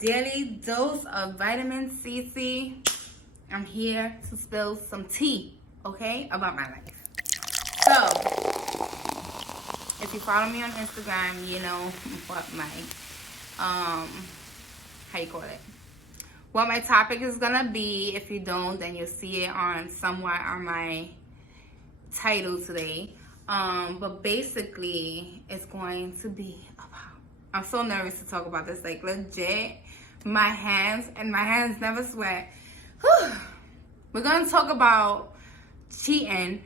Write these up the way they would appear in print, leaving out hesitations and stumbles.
daily dose of vitamin CC. I'm here to spill some tea, okay, about my life. So, if you follow me on Instagram, you know what my, what my topic is gonna be. If you don't, then you'll see it on somewhere on my title today. But basically, it's going to be about, I'm so nervous to talk about this, like legit, my hands never sweat. Whew. We're gonna talk about cheating,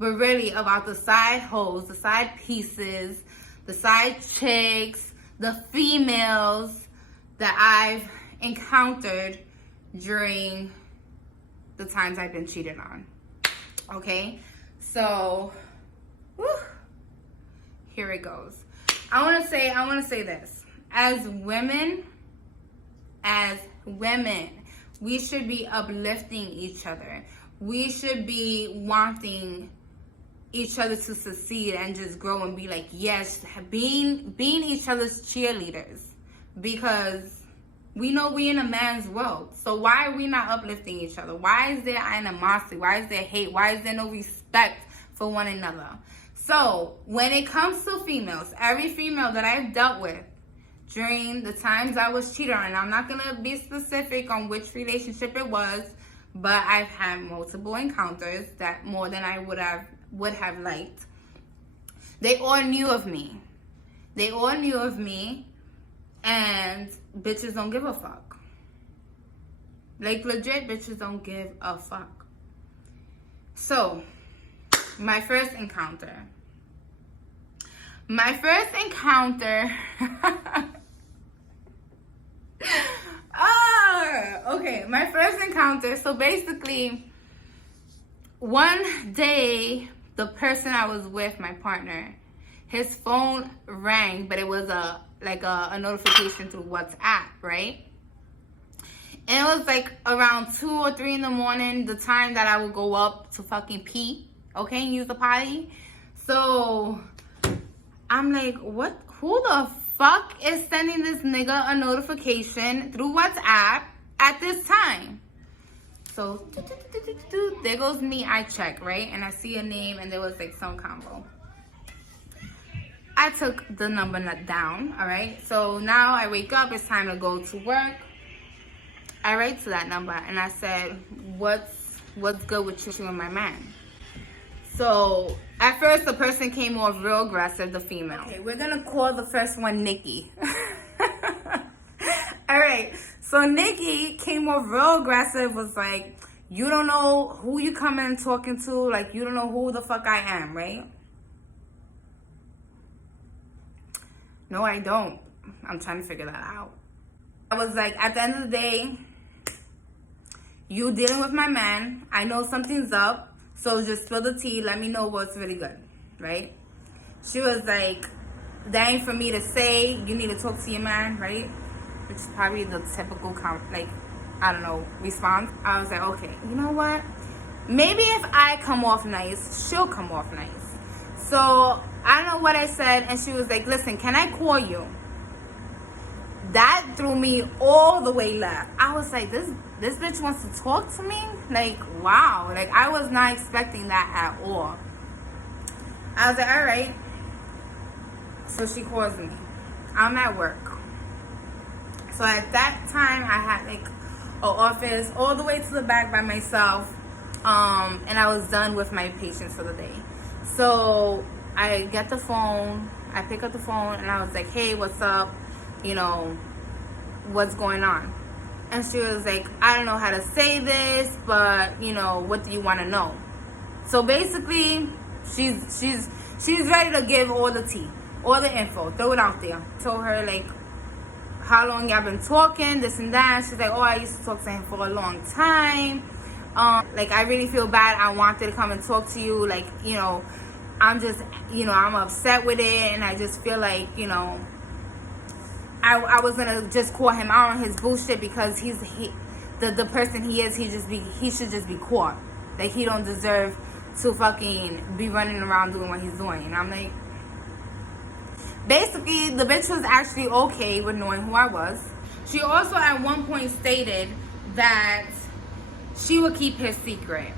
but really about the side hoes, the side pieces, the side chicks, the females that I've encountered during the times I've been cheated on. Okay, so here it goes. I want to say this. As women, we should be uplifting each other. We should be wanting each other to succeed and just grow and be like, yes, being each other's cheerleaders, because we know we in a man's world. So why are we not uplifting each other? Why is there animosity? Why is there hate? Why is there no respect for one another? So when it comes to females, every female that I've dealt with during the times I was cheated on, and I'm not gonna be specific on which relationship it was, but I've had multiple encounters that more than I would have liked. They all knew of me. And bitches don't give a fuck. Like legit, bitches don't give a fuck. So, my first encounter. Okay, my first encounter. So basically, one day, the person I was with, my partner, his phone rang, but it was a notification through WhatsApp, right? And it was like around 2 or 3 in the morning, the time that I would go up to fucking pee, okay, and use the potty. So I'm like, what? Who the fuck is sending this nigga a notification through WhatsApp at this time? So there goes me. I check, right, and I see a name, and there was like some combo. I took the number down, all right? So now I wake up, it's time to go to work. I write to that number and I said, what's good with you and my man? So at first the person came off real aggressive, the female. Okay, we're gonna call the first one Nikki. All right, so Nikki came off real aggressive, was like, you don't know who you come in talking to, like you don't know who the fuck I am, right? No, I don't. I'm trying to figure that out. I was like, at the end of the day, you dealing with my man. I know something's up, so just spill the tea. Let me know what's really good, right? She was like, that ain't for me to say. You need to talk to your man, right? Which is probably the typical, response. I was like, okay, you know what? Maybe if I come off nice, she'll come off nice. So I don't know what I said, and she was like, listen, can I call you? That threw me all the way left. I was like, this bitch wants to talk to me? Like, wow. Like, I was not expecting that at all. I was like, all right. So she calls me. I'm at work. So at that time, I had like an office all the way to the back by myself. And I was done with my patients for the day. So I get the phone, I pick up the phone, and I was like, hey, what's up? You know, what's going on? And she was like, I don't know how to say this, but, you know, what do you want to know? So basically, she's ready to give all the tea, all the info, throw it out there. Told her, like, how long y'all been talking, this and that. She's like, oh, I used to talk to him for a long time. Like, I really feel bad. I wanted to come and talk to you. Like, you know, I'm just, you know, I'm upset with it. And I just feel like, you know, I was going to just call him out on his bullshit because the person he is, he should just be caught. Like, he don't deserve to fucking be running around doing what he's doing. And I'm like, basically, the bitch was actually okay with knowing who I was. She also at one point stated that she would keep his secret.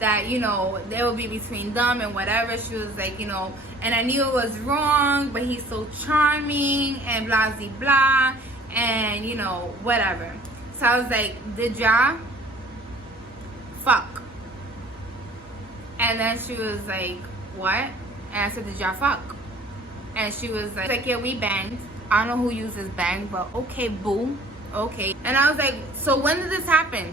That, you know, they would be between them and whatever. She was like, you know, and I knew it was wrong, but he's so charming and blah, blah, blah, and, you know, whatever. So I was like, did y'all fuck? And then she was like, what? And I said, did y'all fuck? And she was like, yeah, we banged. I don't know who uses bang, but okay, boo. Okay. And I was like, so when did this happen?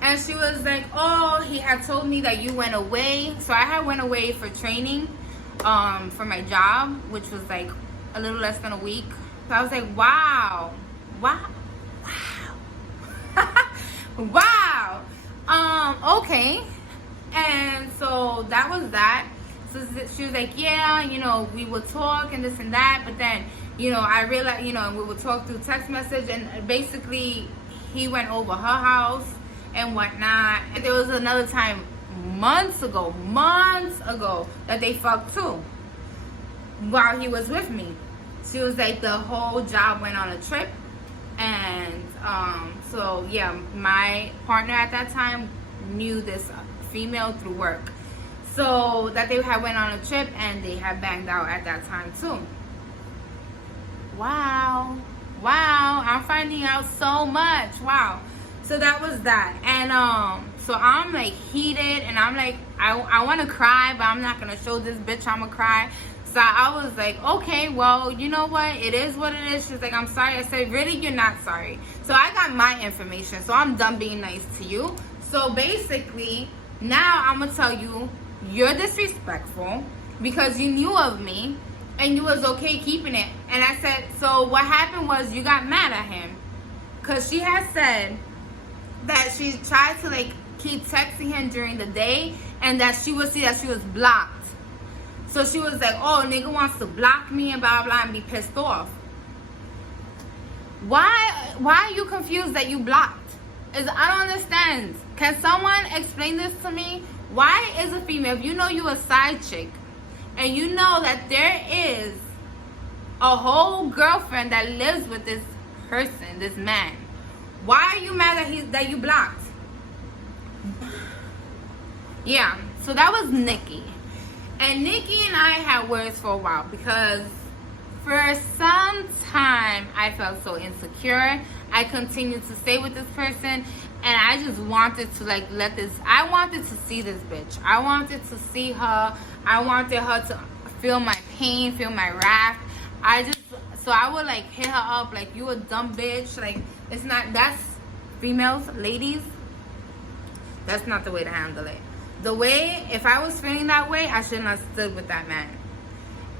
And she was like, oh, he had told me that you went away. So I had went away for training for my job, which was like a little less than a week. So I was like, wow. Wow. Okay. And so that was that. So she was like, yeah, you know, we would talk and this and that. But then, you know, I realized, you know, we would talk through text message. And basically, he went over her house and whatnot. And there was another time months ago that they fucked too while he was with me. She was like, the whole job went on a trip. And so yeah, my partner at that time knew this female through work, so that they had went on a trip and they had banged out at that time too. Wow, I'm finding out so much. Wow. So that was that. And so I'm like heated, and I'm like, I want to cry, but I'm not gonna show this bitch I'ma cry. So I was like, okay, well, you know what? It is what it is. She's like, I'm sorry. I said, really? You're not sorry. So I got my information, so I'm done being nice to you. So basically, now I'm gonna tell you, you're disrespectful because you knew of me and you was okay keeping it. And I said, so what happened was you got mad at him because she had said that she tried to like keep texting him during the day and that she would see that she was blocked. So she was like, oh, nigga wants to block me and blah blah and be pissed off. Why are you confused that you blocked? I don't understand. Can someone explain this to me? Why is a female, if you know you a side chick and you know that there is a whole girlfriend that lives with this person, this man, why are you mad that you blocked? Yeah, so that was Nikki. And Nikki and I had words for a while because for some time I felt so insecure. I continued to stay with this person, and I just wanted to like I wanted to see this bitch. I wanted to see her. I wanted her to feel my pain, feel my wrath. So I would like hit her up like, you a dumb bitch. Like, it's not, that's females, ladies, that's not the way to handle it. The way, if I was feeling that way, I shouldn't have stood with that man.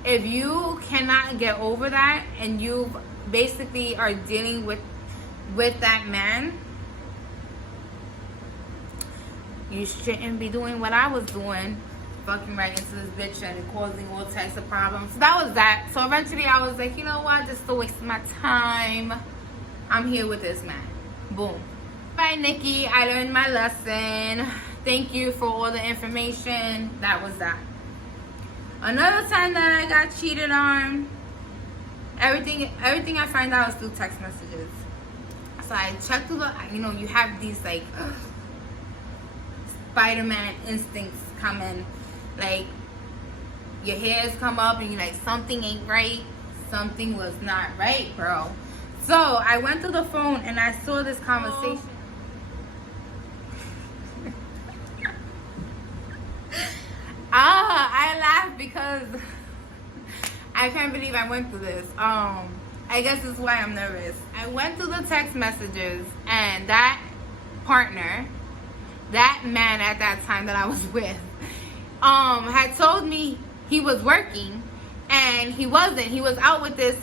If you cannot get over that and you basically are dealing with that man, you shouldn't be doing what I was doing, fucking right into this bitch and causing all types of problems. So that was that. So eventually I was like, you know what, just to waste my time, I'm here with this man. Boom. Bye, Nikki. I learned my lesson. Thank you for all the information. That was that. Another time that I got cheated on, everything I find out is through text messages. So I checked through the, you know, you have these like Spider-Man instincts coming, like your hairs come up and you're like, something ain't right. Something was not right, bro. So I went through the phone and I saw this conversation. I laughed because I can't believe I went through this. I guess this is why I'm nervous. I went through the text messages, and that partner, that man at that time that I was with, had told me he was working, and he wasn't. He was out with this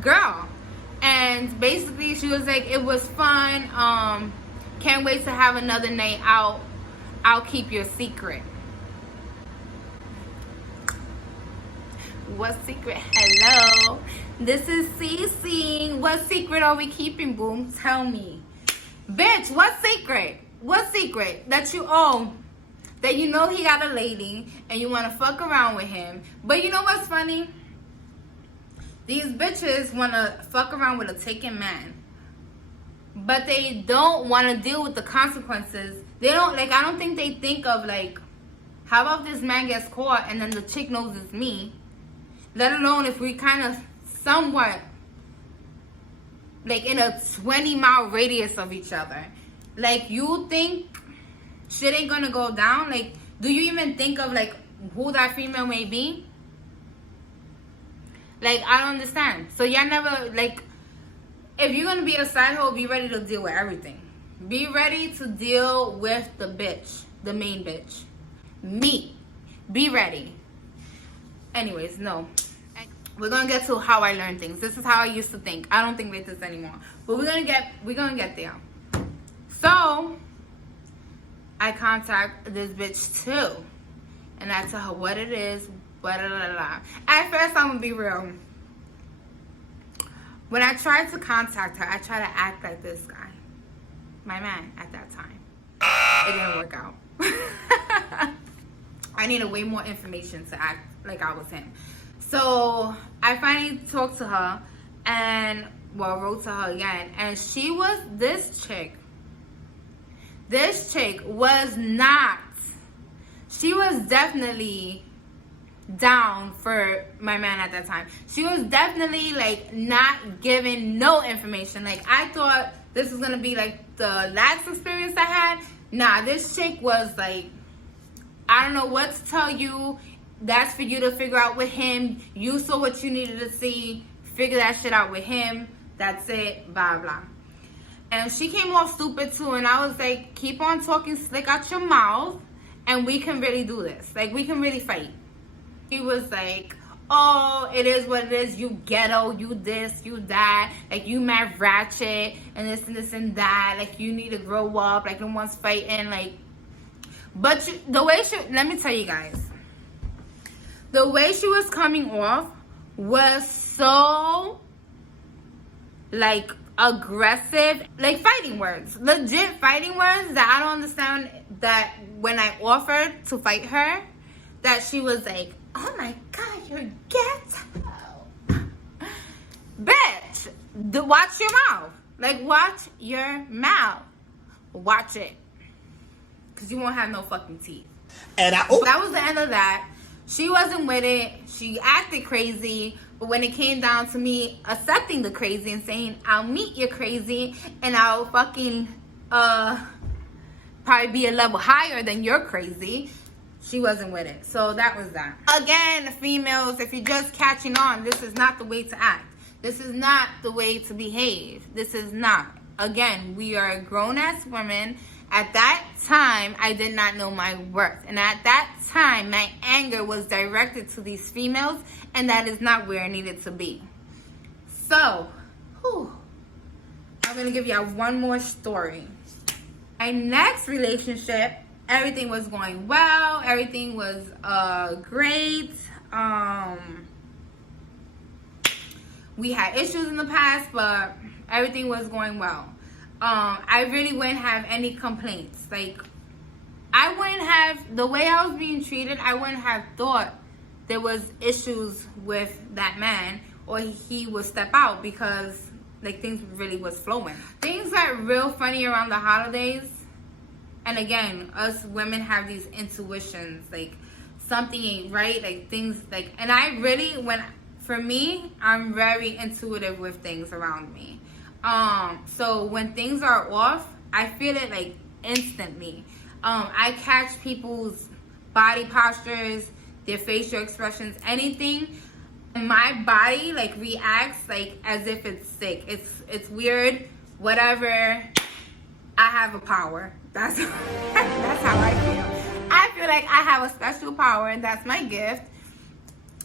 girl, and basically she was like, it was fun. Can't wait to have another night out. I'll keep your secret. What secret? Hello, this is Cece. What secret are we keeping, boom? Tell me, bitch. What secret? What secret that you own? That you know he got a lady and you want to fuck around with him. But you know what's funny? These bitches want to fuck around with a taken man. but they don't want to deal with the consequences. They don't, like, I don't think they think of, like, how about this man gets caught and then the chick knows it's me? Let alone if we kind of somewhat, like, in a 20-mile radius of each other. Like, you think shit ain't gonna go down? Like, do you even think of, like, who that female may be? Like, I don't understand. So y'all never, like, if you're gonna be a side hoe, be ready to deal with everything. Be ready to deal with the bitch, the main bitch. Me. Be ready. Anyways, no. We're gonna get to how I learn things. This is how I used to think. I don't think like this anymore. But we're gonna get there. So I contact this bitch too. And I tell her what it is. Blah, blah, blah, blah. At first, I'm gonna be real. When I tried to contact her, I tried to act like this guy. My man at that time. It didn't work out. I needed way more information to act like I was him. So I finally talked to her and, well, wrote to her again. And she was, this chick was not, she was definitely down for my man at that time. She was definitely, like, not giving no information. Like, I thought this was gonna be like the last experience I had. Nah, this chick was like, I don't know what to tell you. That's for you to figure out with him. You saw what you needed to see. Figure that shit out with him. That's it. Blah, blah. And she came off stupid too. And I was like, keep on talking slick out your mouth. And we can really do this. Like, we can really fight. He was like, oh, it is what it is. You ghetto, you this, you that. Like, you mad ratchet and this and that. Like, you need to grow up. Like, no one's fighting. Like, but the way she, let me tell you guys. The way she was coming off was so, like, aggressive. Like, fighting words. Legit fighting words that I don't understand that when I offered to fight her, that she was like, oh my God, you're ghetto. Bitch, watch your mouth. Like, watch your mouth. Watch it. Because you won't have no fucking teeth. And that was the end of that. She wasn't with it. She acted crazy. But when it came down to me accepting the crazy and saying, I'll meet your crazy and I'll fucking probably be a level higher than your crazy, she wasn't with it. So that was that. Again, females, if you're just catching on, this is not the way to act. This is not the way to behave. This is not. Again, we are grown-ass women. At that time, I did not know my worth. And at that time, my anger was directed to these females, and that is not where it needed to be. So, I'm going to give y'all one more story. My next relationship, everything was going well. Everything was great. We had issues in the past, but everything was going well. I really wouldn't have any complaints. Like, I wouldn't have, the way I was being treated, I wouldn't have thought there was issues with that man or he would step out because, like, things really was flowing. Things got real funny around the holidays. And again, us women have these intuitions, like, something ain't right, like, things, like, and I really, for me, I'm very intuitive with things around me. So when things are off, I feel it, like, instantly. I catch people's body postures, their facial expressions, anything. My body, like, reacts, like, as if it's sick. It's weird, whatever. I have a power. That's how I feel. I feel like I have a special power, and that's my gift.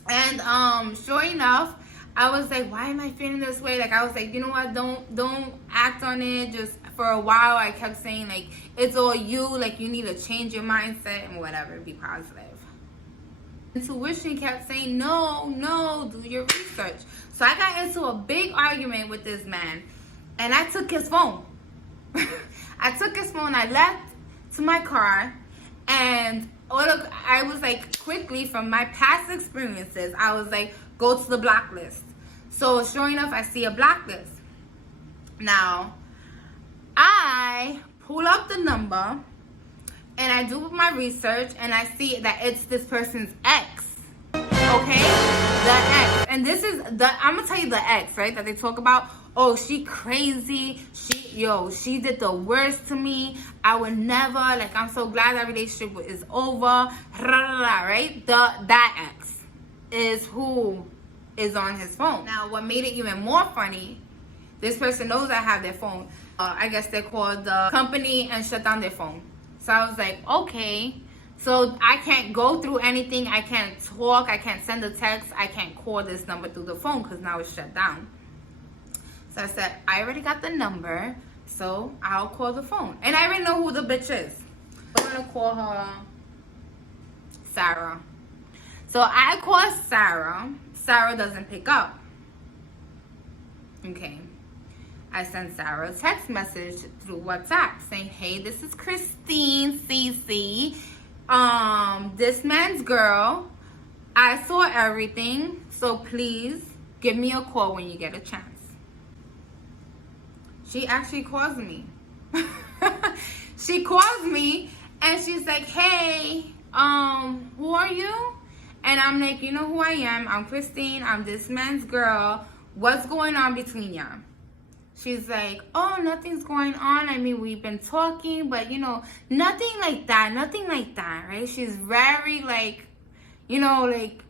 And sure enough, I was like, why am I feeling this way? Like, I was like, you know what? Don't act on it. Just for a while, I kept saying, like, it's all you. Like, you need to change your mindset and whatever. Be positive. Intuition kept saying, no, do your research. So I got into a big argument with this man, and I took his phone. I took his phone. I left to my car, and I was like, quickly, from my past experiences, I was like, go to the block list. So sure enough, I see a block list. Now, I pull up the number and I do my research and I see that it's this person's ex. Okay? The ex. And this is I'm gonna tell you the ex, right? That they talk about. Oh, she crazy. She did the worst to me. I would never, like, I'm so glad that relationship is over. Right? That ex is who is on his phone. Now, what made it even more funny, this person knows I have their phone. I guess they called the company and shut down their phone. So I was like, okay. So I can't go through anything. I can't talk. I can't send a text. I can't call this number through the phone because now it's shut down. So I said, I already got the number, so I'll call the phone. And I already know who the bitch is. I'm going to call her Sarah. So I call Sarah. Sarah doesn't pick up. Okay. I send Sarah a text message through WhatsApp saying, hey, this is Christine CC. This man's girl. I saw everything, so please give me a call when you get a chance. She actually calls me. She calls me and she's like, hey, who are you? And I'm like, you know who I am. I'm Christine. I'm this man's girl. What's going on between y'all? She's like, oh, nothing's going on. I mean, we've been talking, but, nothing like that. Nothing like that, right? She's very, like, like,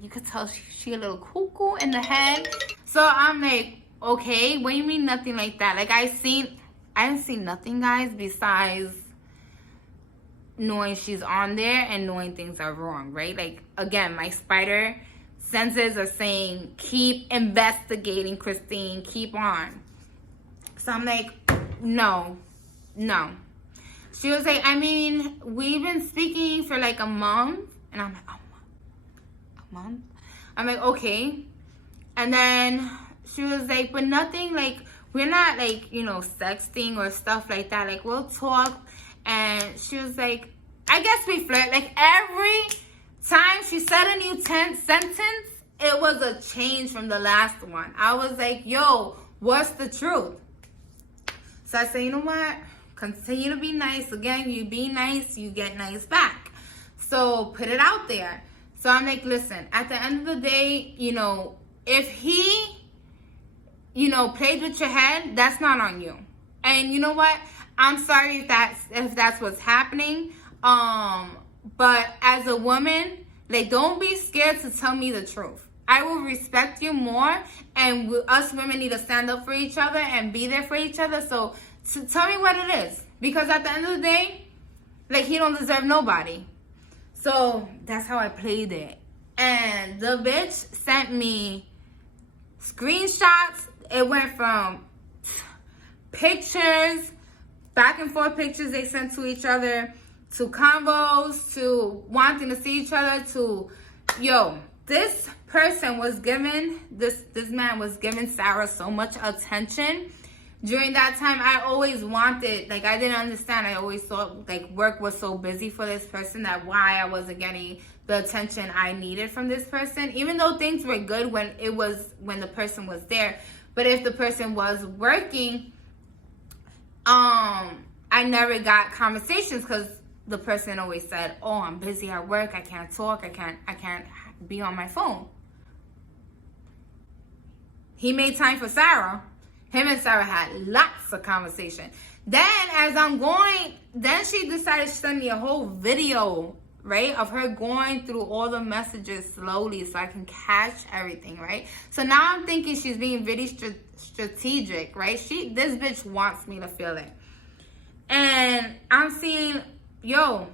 you could tell she a little cuckoo in the head. So I'm like, okay, what do you mean nothing like that? Like, I didn't see nothing, guys, besides knowing she's on there and knowing things are wrong, right? Like, again, my spider senses are saying, keep investigating, Christine, keep on. So I'm like, no. She was like, I mean, we've been speaking for like a month. And I'm like, a month? I'm like, okay. And then she was like, but nothing, like, we're not like, sexting or stuff like that. Like, we'll talk. And she was like, I guess we flirt. Like, every time she said a new sentence, it was a change from the last one. I was like, yo, what's the truth? So I said, you know what? Continue to be nice. Again, you be nice, you get nice back. So put it out there. So I'm like, listen, at the end of the day, if he, played with your head, that's not on you. And you know what? I'm sorry if that's what's happening. But as a woman, like, don't be scared to tell me the truth. I will respect you more, and us women need to stand up for each other and be there for each other. So tell me what it is, because at the end of the day, like, he don't deserve nobody. So that's how I played it. And the bitch sent me screenshots. It went from pictures, back and forth pictures they sent to each other, to combos, to wanting to see each other, to, this person was giving, this man was giving Sarah so much attention. During that time, I always wanted, like, I didn't understand. I always thought, like, work was so busy for this person that why I wasn't getting the attention I needed from this person. Even though things were good when the person was there. But if the person was working, I never got conversations because the person always said, oh, I'm busy at work. I can't talk. I can't be on my phone. He made time for Sarah. Him and Sarah had lots of conversation. Then as I'm going, then she decided to send me a whole video, right, of her going through all the messages slowly so I can catch everything, right? So now I'm thinking she's being really strategic, right? This bitch wants me to feel it. And I'm seeing, you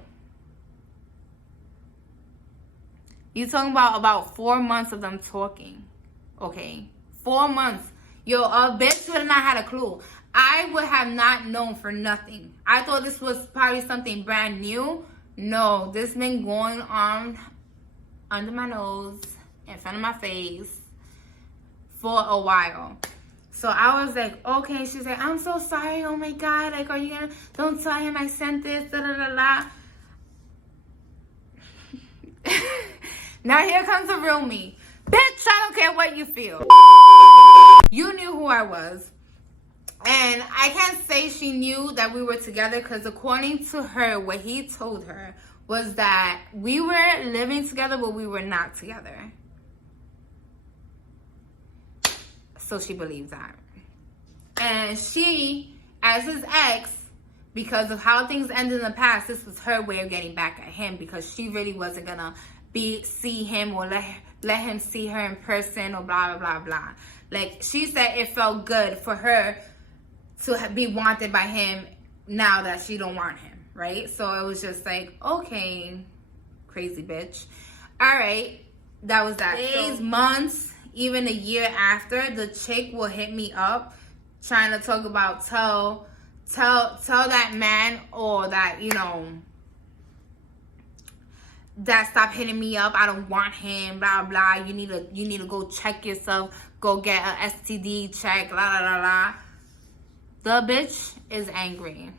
talking about 4 months of them talking, okay? 4 months. A bitch would have not had a clue. I would have not known for nothing. I thought this was probably something brand new. No, this been going on under my nose, in front of my face, for a while. So I was like, okay. She's like, I'm so sorry. Oh my God. Like, are you gonna, don't tell him I sent this, da da da da. Now here comes the real me. Bitch, I don't care what you feel. You knew who I was. And I can't say she knew that we were together, because according to her, what he told her was that we were living together, but we were not together. So she believes that. And she, as his ex, because of how things ended in the past, this was her way of getting back at him, because she really wasn't gonna see him or let him see her in person or blah, blah, blah, blah. Like, she said it felt good for her to be wanted by him now that she don't want him, right? So it was just like, okay, crazy bitch. All right, that was that. Days, months, even a year after, the chick will hit me up trying to talk about tell that man, or that, you know, that stop hitting me up, I don't want him, blah blah. You need to go check yourself, go get a STD check, la la la la. The bitch is angry.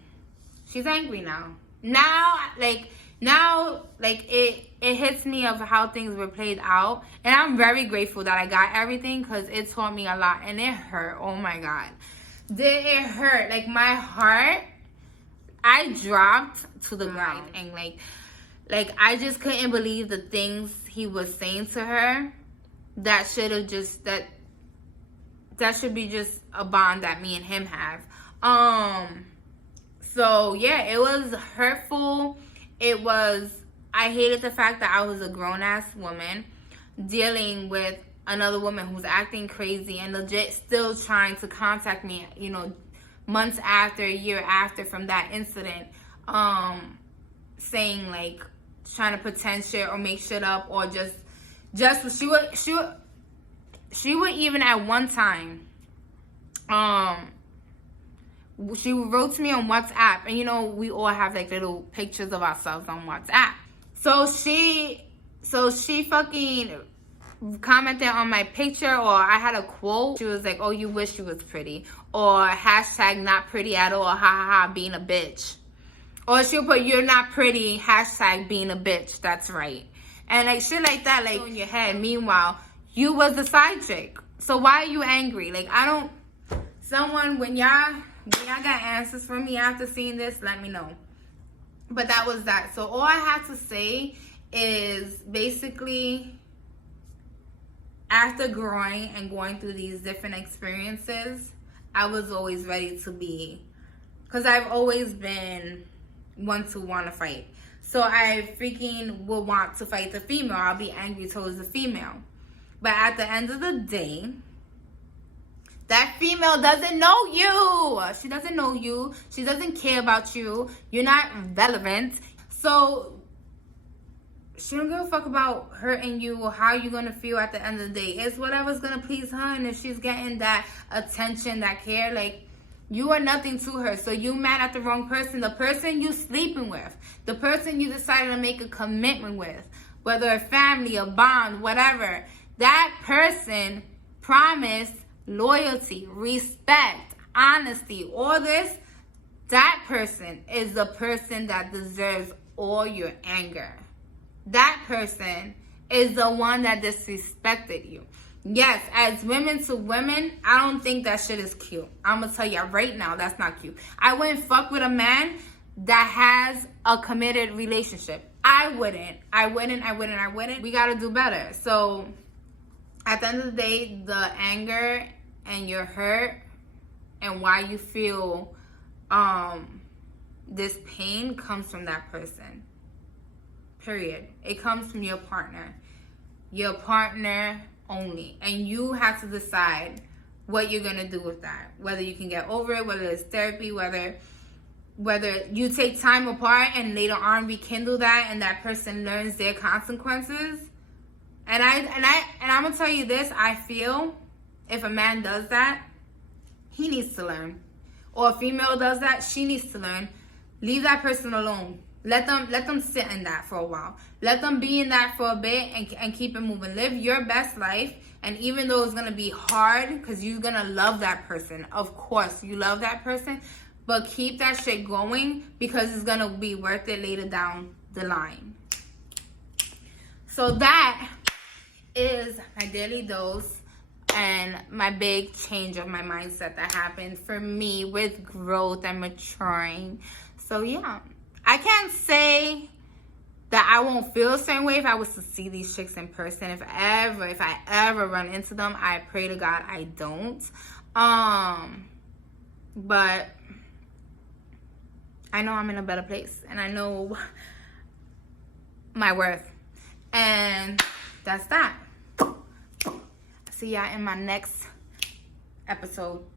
She's angry now. Now it hits me of how things were played out, and I'm very grateful that I got everything, because it taught me a lot, and it hurt. Oh my god, did it hurt? Like, my heart, I dropped to the ground, and like I just couldn't believe the things he was saying to her. That should have just that should be just a bond that me and him have. So yeah, it was hurtful. I hated the fact that I was a grown-ass woman dealing with another woman who's acting crazy and legit still trying to contact me, you know, months after, a year after from that incident, saying, like, trying to pretend shit or make shit up, or just she would even at one time, she wrote to me on WhatsApp, and you know, we all have like little pictures of ourselves on WhatsApp. So she fucking commented on my picture, or I had a quote. She was like, "Oh, you wish you was pretty," or hashtag not pretty at all, ha ha ha, being a bitch. Or she'll put, "You're not pretty, hashtag being a bitch, that's right." And like shit like that, like in your head. Meanwhile, you was the side chick. So why are you angry? Like, I don't, when y'all got answers for me after seeing this, let me know. But that was that. So all I had to say is, basically, after growing and going through these different experiences, I was always ready to be, because I've always been one to want to fight. So I freaking will want to fight the female. I'll be angry towards the female. But at the end of the day, that female doesn't know you. She doesn't know you. She doesn't care about you. You're not relevant. So she don't give a fuck about hurting you or how you're going to feel at the end of the day. It's whatever's going to please her. And if she's getting that attention, that care, like, you are nothing to her. So you mad at the wrong person. The person you sleeping with, the person you decided to make a commitment with, whether a family, a bond, whatever, that person promised loyalty, respect, honesty, all this. That person is the person that deserves all your anger. That person is the one that disrespected you. Yes, as women to women, I don't think that shit is cute. I'm gonna tell you right now, that's not cute. I wouldn't fuck with a man that has a committed relationship. I wouldn't. We gotta do better. So at the end of the day, the anger and your hurt and why you feel this pain comes from that person. Period. It comes from your partner. Your partner only. And you have to decide what you're gonna do with that. Whether you can get over it, whether it's therapy, whether you take time apart and later on rekindle that and that person learns their consequences. And I'm gonna tell you this, I feel if a man does that, he needs to learn. Or a female does that, she needs to learn. Leave that person alone. Let them sit in that for a while. Let them be in that for a bit and keep it moving. Live your best life. And even though it's going to be hard, because you're going to love that person. Of course, you love that person. But keep that shit going, because it's going to be worth it later down the line. So that is my daily dose and my big change of my mindset that happened for me with growth and maturing. So yeah, I can't say that I won't feel the same way if I was to see these chicks in person. If I ever run into them, I pray to God I don't. But I know I'm in a better place, and I know my worth, and that's that. See y'all in my next episode.